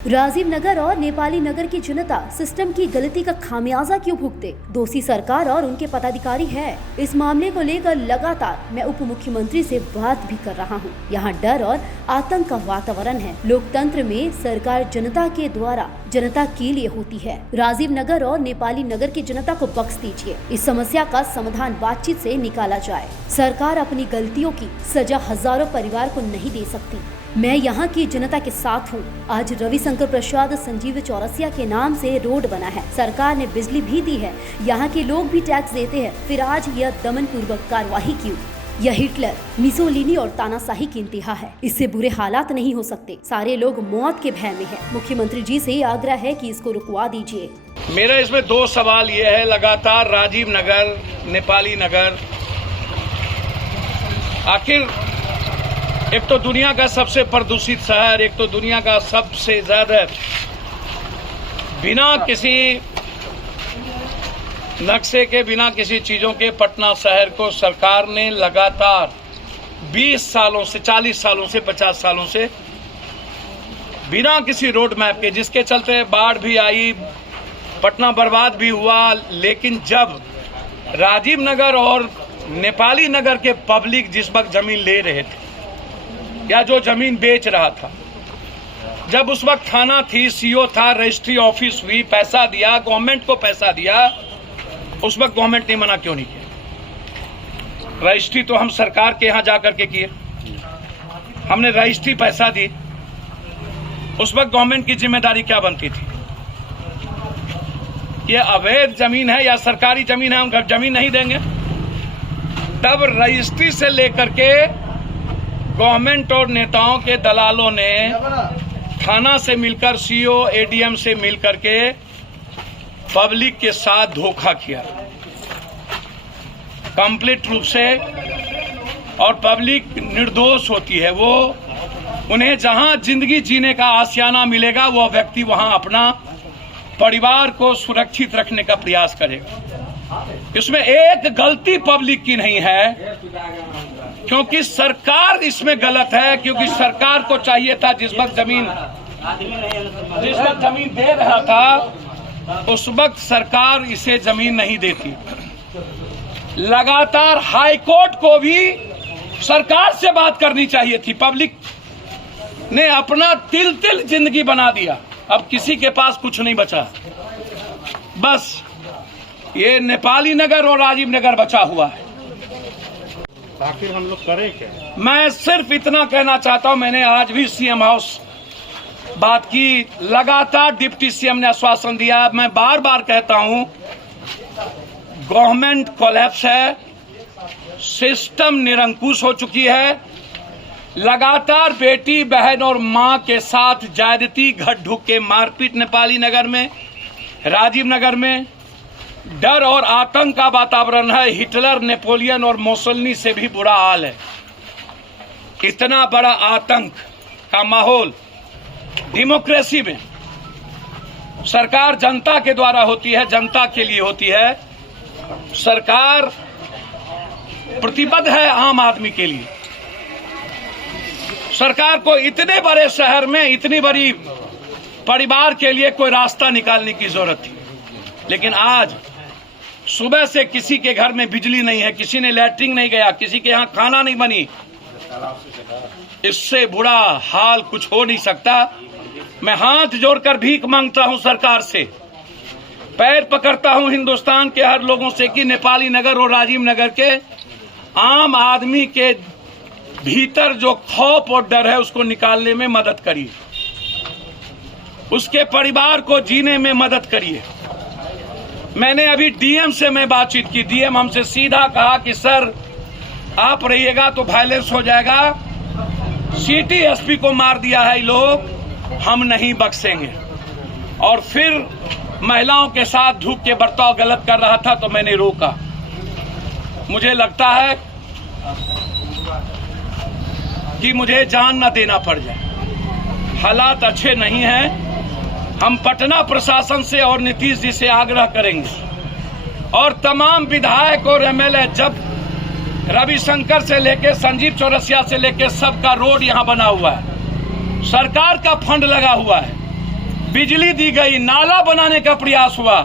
राजीव नगर और नेपाली नगर की जनता सिस्टम की गलती का खामियाजा क्यों भुगते? दोषी सरकार और उनके पदाधिकारी है। इस मामले को लेकर लगातार मैं उप मुख्यमंत्री से बात भी कर रहा हूं। यहाँ डर और आतंक का वातावरण है। लोकतंत्र में सरकार जनता के द्वारा जनता के लिए होती है। राजीव नगर और नेपाली नगर की जनता को बख्श दीजिए। इस समस्या का समाधान बातचीत से निकाला जाए। सरकार अपनी गलतियों की सजा हजारों परिवार को नहीं दे सकती। मैं यहाँ की जनता के साथ हूँ। आज रविशंकर प्रसाद संजीव चौरसिया के नाम से रोड बना है। सरकार ने बिजली भी दी है। यहाँ के लोग भी टैक्स देते हैं। फिर आज यह दमन पूर्वक कार्यवाही क्यों? यह हिटलर, मुसोलिनी और तानाशाही की इंतहा है। इससे बुरे हालात नहीं हो सकते। सारे लोग मौत के भय में हैं। मुख्यमंत्री जी से आग्रह है कि इसको रुकवा दीजिए। मेरा इसमें दो सवाल ये है, लगातार राजीव नगर, नेपाली नगर, आखिर एक तो दुनिया का सबसे प्रदूषित शहर, एक तो दुनिया का सबसे ज्यादा बिना किसी नक्शे के, बिना किसी चीजों के पटना शहर को सरकार ने लगातार 20 सालों से, 40 सालों से, 50 सालों से बिना किसी रोड मैप के, जिसके चलते बाढ़ भी आई, पटना बर्बाद भी हुआ। लेकिन जब राजीव नगर और नेपाली नगर के पब्लिक जिस वक्त जमीन ले रहे थे या जो जमीन बेच रहा था, जब उस वक्त थाना थी, सीओ था, रजिस्ट्री ऑफिस हुई, पैसा दिया, गवर्नमेंट को पैसा दिया, उस वक्त गवर्नमेंट ने मना क्यों नहीं किया? रजिस्ट्री तो हम सरकार के यहां जाकर के किए, हमने रजिस्ट्री पैसा दी। उस वक्त गवर्नमेंट की जिम्मेदारी क्या बनती थी? ये अवैध जमीन है या सरकारी जमीन है, हम जमीन नहीं देंगे। तब रजिस्ट्री से लेकर के गवर्नमेंट और नेताओं के दलालों ने थाना से मिलकर, सीओ, एडीएम से मिलकर के पब्लिक के साथ धोखा किया कंप्लीट रूप से। और पब्लिक निर्दोष होती है, वो उन्हें जहां जिंदगी जीने का आशियाना मिलेगा, वह व्यक्ति वहां अपना परिवार को सुरक्षित रखने का प्रयास करेगा। इसमें एक गलती पब्लिक की नहीं है, क्योंकि सरकार इसमें गलत है। क्योंकि सरकार को चाहिए था, जिस वक्त जमीन दे रहा था, उस वक्त सरकार इसे जमीन नहीं देती। लगातार हाई कोर्ट को भी सरकार से बात करनी चाहिए थी। पब्लिक ने अपना तिल तिल जिंदगी बना दिया। अब किसी के पास कुछ नहीं बचा, बस ये नेपाली नगर और राजीव नगर बचा हुआ है। आखिर हम लोग करें क्या? मैं सिर्फ इतना कहना चाहता हूं, मैंने आज भी सीएम हाउस बात की, लगातार डिप्टी सीएम ने आश्वासन दिया। मैं बार बार कहता हूं, गवर्नमेंट कोलैप्स है, सिस्टम निरंकुश हो चुकी है। लगातार बेटी, बहन और मां के साथ ज्यादती, घट ढुक के मारपीट नेपाली नगर में, राजीव नगर में डर और आतंक का वातावरण है। हिटलर, नेपोलियन और मुसोलिनी से भी बुरा हाल है। इतना बड़ा आतंक का माहौल डेमोक्रेसी में सरकार जनता के द्वारा होती है, जनता के लिए होती है। सरकार प्रतिबद्ध है आम आदमी के लिए। सरकार को इतने बड़े शहर में, इतनी बड़ी परिवार के लिए कोई रास्ता निकालने की जरूरत थी। लेकिन आज सुबह से किसी के घर में बिजली नहीं है, किसी ने लैट्रिन नहीं गया, किसी के यहाँ खाना नहीं बनी। इससे बुरा हाल कुछ हो नहीं सकता। मैं हाथ जोड़कर भीख मांगता हूं सरकार से, पैर पकड़ता हूं हिंदुस्तान के हर लोगों से कि नेपाली नगर और राजीव नगर के आम आदमी के भीतर जो खौफ और डर है, उसको निकालने में मदद करिए, उसके परिवार को जीने में मदद करिए। मैंने अभी डीएम से मैं बातचीत की। डीएम हमसे सीधा कहा कि सर, आप रहिएगा तो वायलेंस हो जाएगा। सिटी एसपी को मार दिया है ये लोग, हम नहीं बख्शेंगे। और फिर महिलाओं के साथ धूप के बर्ताव गलत कर रहा था, तो मैंने रोका। मुझे लगता है कि मुझे जान न देना पड़ जाए। हालात अच्छे नहीं हैं। हम पटना प्रशासन से और नीतीश जी से आग्रह करेंगे, और तमाम विधायक और एमएलए, जब रविशंकर से लेकर संजीव चौरसिया से लेकर सबका रोड यहां बना हुआ है, सरकार का फंड लगा हुआ है, बिजली दी गई, नाला बनाने का प्रयास हुआ,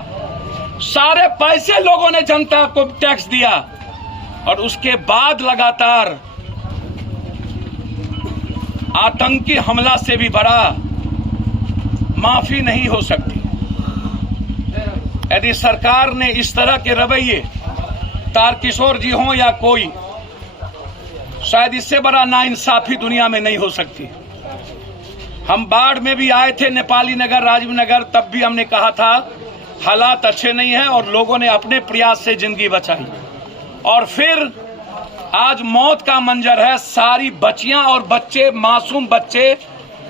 सारे पैसे लोगों ने जनता को टैक्स दिया, और उसके बाद लगातार आतंकी हमला से भी बड़ा माफी नहीं हो सकती। यदि सरकार ने इस तरह के रवैये, तारकिशोर जी हों या कोई, शायद इससे बड़ा नाइंसाफी दुनिया में नहीं हो सकती। हम बाढ़ में भी आए थे, नेपाली नगर, राजीव नगर, तब भी हमने कहा था हालात अच्छे नहीं हैं, और लोगों ने अपने प्रयास से जिंदगी बचाई। और फिर आज मौत का मंजर है, सारी बच्चियां और बच्चे, मासूम बच्चे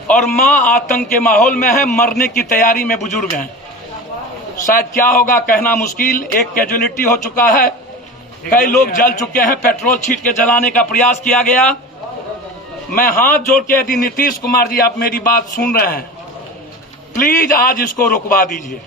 और मां आतंक के माहौल में है, मरने की तैयारी में बुजुर्ग हैं। शायद क्या होगा कहना मुश्किल। एक कैजुअलिटी हो चुका है, कई लोग जल चुके हैं, पेट्रोल छीट के जलाने का प्रयास किया गया। मैं हाथ जोड़ के, यदि नीतीश कुमार जी आप मेरी बात सुन रहे हैं, प्लीज आज इसको रुकवा दीजिए।